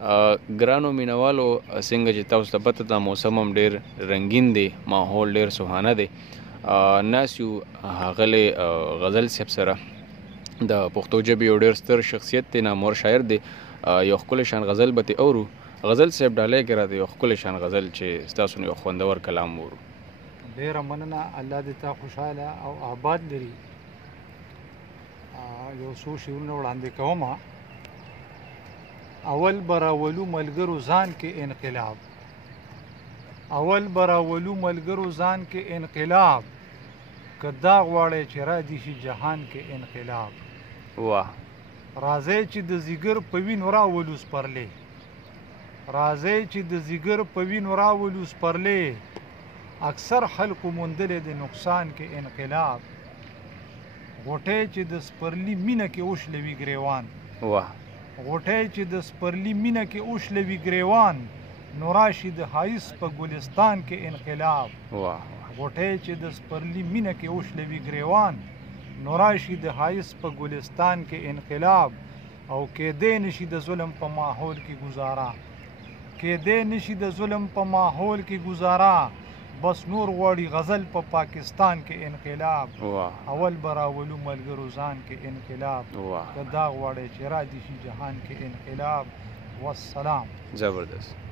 ګرانو مینوالو څنګه چې تاسو ته پته ده موسم هم ډېر رنګین دی ماحول ډېر سوهانه دی ناست یو ښاغلی غزل صاحب سره د پښتو ژبې یو ډېر ستر شخصیت دی نامور شاعر دی یو ښکلی شان غزل به ترې اورو غزل صاحب ډالۍ کې راته یو ښکلی شان غزل چې ستاسو نه یو خوندور کلام اورو ډېره مننه الله دې تا خوشحاله او آباد لري یو څو شعرونه وړاندې کوم اول به راولو ملګرو ځان کې انقلاب اول به راولو ملګرو ځان کې انقلاب که دا غواړی چې را دي شي جهان کې انقلاب واه راځئ چې د ځیګر په وینو راولو سپرلې راځئ چې د ځیګر په وینو راولو سپرلې اکثر خلکو موندلې د نقصان کې انقلاب غوټۍ چې د سپرلي مینه کې اوښلوي ګریوان واه غوټۍ چې د سپرلي مینه کې اوښلوي ګریوان نو راشي د ښایست په ګلستان کې انقلاب واه غوټۍ چې د سپرلي مینه کې اوښلوي ګریوان نو راشي د ښایست په ګلستان کې انقلاب او کېدی نشي د ظلم په ماحول کې ګزاره کېدی نشي د ظلم په ماحول کې ګزاره بس نور غواړي غزل په پاکستان کې انقلاب اول به راولو ملګرو ځان کې انقلاب که دا غواړی چې را دي شي جهان کې انقلاب والسلام زبردست